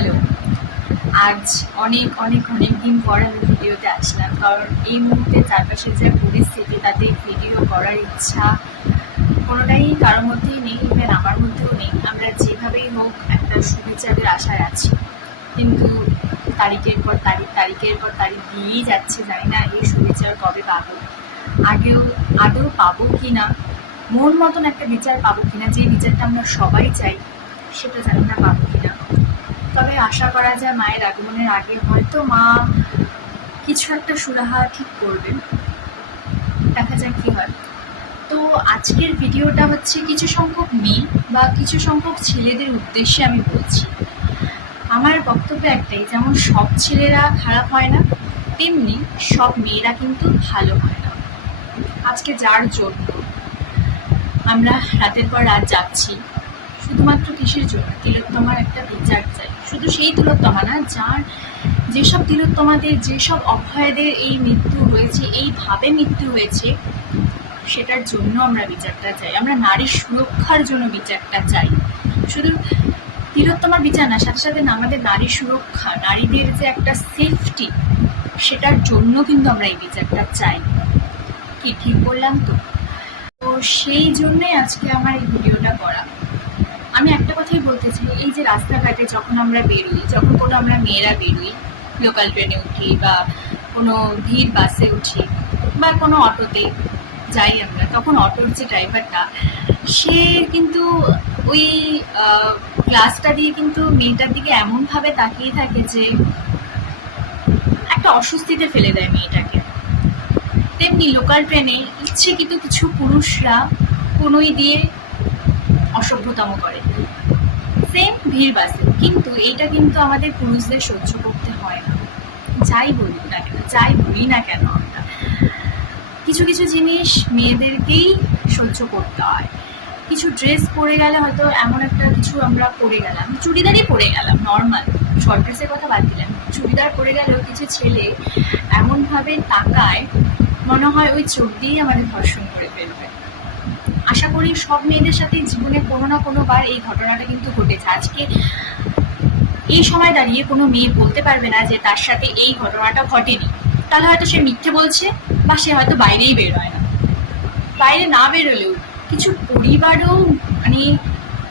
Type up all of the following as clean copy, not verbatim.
Hello. আজ অনেক অনেক অনেক দিন পর আমি ভিডিওতে আসলাম, কারণ এই মুহূর্তে চারপাশের যে পরিস্থিতি তাতে ভিডিও করার ইচ্ছা কোনোটাই কারোর মধ্যেই নেই, ইভেন আমার মধ্যেও নেই। আমরা যেভাবেই হোক একটা শুভেচ্ছাদের আশায় আছি, কিন্তু তারিখের পর তারিখ দিয়েই যাচ্ছে। জানি না এই শুভেচ্ছার কবে পাবো, আদৌ পাবো কি না, মন মতন একটা বিচার পাবো কিনা, যে বিচারটা আমরা সবাই চাই সেটা জানি না পাবো কিনা। তবে আশা করা যায় মায়ের আগমনের আগে হয়তো মা কিছু একটা সুরাহা ঠিক করবেন, দেখা যাক কি হয়। তো আজকের ভিডিওটা হচ্ছে কিছু সংখ্যক মেয়ে বা কিছু সংখ্যক ছেলেদের উদ্দেশ্যে আমি বলছি। আমার বক্তব্য একটাই, যেমন সব ছেলেরা খারাপ হয় না, তেমনি সব মেয়েরা কিন্তু ভালো হয় না। আজকে যার জন্য আমরা রাতের পর রাত যাচ্ছি, শুধুমাত্র কিসের জন্য? তিলোত্তমার একটা বিচার চাই। শুধু সেই তিলোত্তমা না, যেসব তিলোত্তমাদের, যেসব অভয়াদের এই মৃত্যু হয়েছে, এইভাবে মৃত্যু হয়েছে, সেটার জন্য আমরা বিচারটা চাই। আমরা নারীর সুরক্ষার জন্য বিচারটা চাই। শুধু তিলোত্তমার বিচার না, সাথে সাথে আমাদের নারী সুরক্ষা, নারীদের যে একটা সেফটি, সেটার জন্য কিন্তু আমরা এই বিচারটা চাই। কি ঠিক বললাম তো? তো সেই জন্যই আজকে আমার এই ভিডিওটা করা। আমি একটা কথাই বলতে চাই, এই যে রাস্তাঘাটে যখন আমরা বেরোই, যখন কোনো আমরা মেয়েরা বেরোই, লোকাল ট্রেনে উঠি বা কোনো ভিড় বাসে উঠি বা কোনো অটোতে যাই আমরা, তখন অটোর যে ড্রাইভারটা, সে কিন্তু ওই গ্লাসটা দিয়ে কিন্তু মেয়েটার দিকে এমনভাবে তাকিয়ে থাকে যে একটা অস্বস্তিতে ফেলে দেয় মেয়েটাকে। তেমনি লোকাল ট্রেনে ইচ্ছেকৃত কিছু পুরুষরা কোনোই দিয়ে অসভ্যতম করে, সেম ভিড় বাসে। কিন্তু এইটা কিন্তু আমাদের পুরুষদের সহ্য করতে হয় না, যাই বলি না কেন, যাই বলি না কেন। আমরা কিছু কিছু জিনিস মেয়েদেরকেই সহ্য করতে হয়। কিছু ড্রেস পরে গেলে হয়তো এমন একটা কিছু আমরা পরে গেলাম, চুড়িদারই পরে গেলাম, নর্মাল শর্ট ড্রেসের কথা বাদ দিলাম, চুড়িদার পরে গেলেও কিছু ছেলে এমনভাবে তাকায়, মনে হয় ওই চোখ দিয়েই আমাদের ধর্ষণ করে ফেলবে। আশা করি সব মেয়েদের সাথে জীবনে কোনো না কোনো বার এই ঘটনাটা কিন্তু ঘটেছে। আজকে এই সময় দাঁড়িয়ে কোনো মেয়ে বলতে পারবে না যে তার সাথে এই ঘটনাটা ঘটেনি। তাহলে হয়তো সে মিথ্যে বলছে, বা সে হয়তো বাইরেই বেরোয় না। বাইরে না বেরোলেও কিছু পরিবারও মানে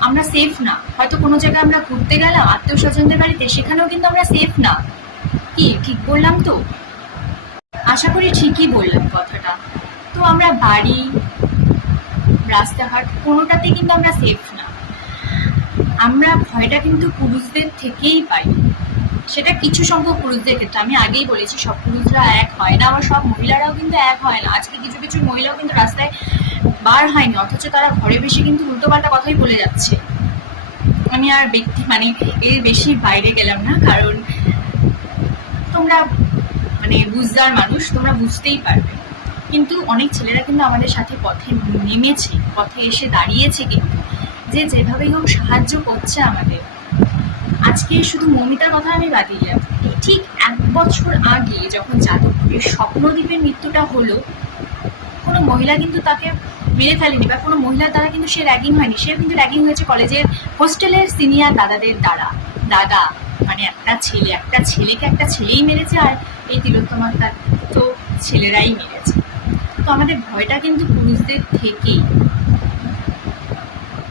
আমরা সেফ না। হয়তো কোনো জায়গায় আমরা ঘুরতে গেলাম আত্মীয় স্বজনদের বাড়িতে, সেখানেও কিন্তু আমরা সেফ না। কি ঠিক বললাম তো? আশা করি ঠিকই বললাম কথাটা। তো আমরা বাড়ি, রাস্তাঘাট কোনোটাতে কিন্তু আমরা সেফ না। আমরা ভয়টা কিন্তু পুরুষদের থেকেই পাই, সেটা কিছু সংখ্যক পুরুষদের ক্ষেত্রে। আমি আগেই বলেছি সব পুরুষরা এক হয় না, আবার সব মহিলারাও কিন্তু এক হয় না। আজকে কিছু কিছু মহিলাও কিন্তু রাস্তায় বার হয়নি, অথচ তারা ঘরে বসে কিন্তু উল্টোপাল্টা কথাই বলে যাচ্ছে। আমি আর এর বেশি বাইরে গেলাম না, কারণ তোমরা বুঝদার মানুষ, তোমরা বুঝতেই পারবে। কিন্তু অনেক ছেলেরা কিন্তু আমাদের সাথে পথে নেমেছে, পথে এসে দাঁড়িয়েছে, কিন্তু যে যেভাবেই হোক সাহায্য করছে আমাদের। আজকে শুধু মমিতার কথা আমি বাদ দিলাম, ঠিক 1 বছর আগে যখন যাদবপুরের স্বপ্নদ্বীপের মৃত্যুটা হলো, কোনো মহিলা কিন্তু তাকে মেরে ফেলেনি, বা কোনো মহিলার দ্বারা কিন্তু সে র্যাগিং হয়নি। সে কিন্তু র্যাগিং হয়েছে কলেজের হোস্টেলের সিনিয়র দাদাদের দ্বারা। দাদা একটা ছেলেকে একটা ছেলেই মেরেছে, আর এই তিলোত্তমাটা তো ছেলেরাই মেরেছে। তো আমাদের ভয়টা কিন্তু পুরুষদের থেকেই,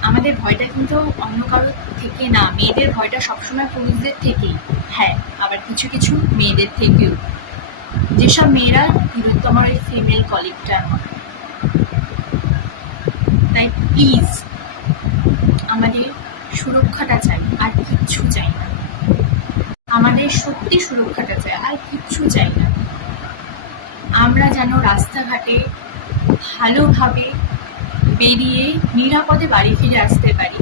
আমাদের ভয়টা কিন্তু অন্য কারোর থেকে না। মেয়েদের ভয়টা সবসময় পুরুষদের থেকেই, হ্যাঁ, আবার কিছু কিছু মেয়েদের থেকেও, যেসব মেয়েরা তিলোত্তমার ওই ফিমেল কলিগটার মতো। তাই প্লিজ আমাদের সুরক্ষাটা চাই, আর কিচ্ছু চাই না। আমাদের সত্যি সুরক্ষাটা চাই, আর কিচ্ছু চাই না। আমরা যেন রাস্তাঘাটে ভালোভাবে বেরিয়ে নিরাপদে বাড়ি ফিরে আসতে পারি,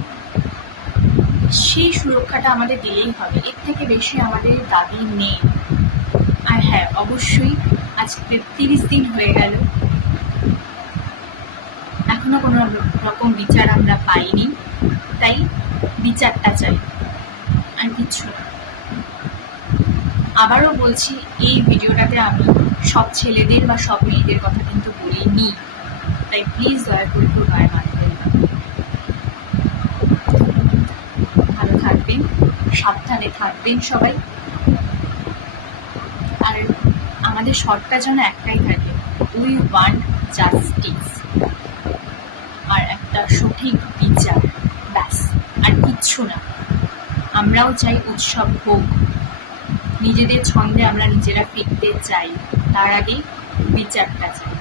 সেই সুরক্ষাটা আমাদের দিলেই হবে। এর থেকে বেশি আমাদের দাবি নেই। আর হ্যাঁ, অবশ্যই আজ 30 দিন হয়ে গেল, এখনো কোনো রকম বিচার আমরা পাইনি। তাই বিচারটা চাই, আর কিছু না। আবারও বলছি, এই ভিডিওটাতে আমি সব ছেলেদের বা সব মেয়েদের কথা কিন্তু বলিনি, তাই প্লিজ দয়া করে কেউ গায়ে মারবেন না। ভালো থাকবেন, সাবধানে থাকবেন সবাই। আর আমাদের শর্টটা যেন একটাই থাকে, উই ওয়ান্ট জাস্টিস, আর একটা সঠিক বিচার, ব্যাস, আর কিচ্ছু না। আমরাও চাই উৎসব হোক, নিজেদের ছন্দে আমরা নিজেরা ফিরতে চাই, তার আগেই বিচারটা চাই।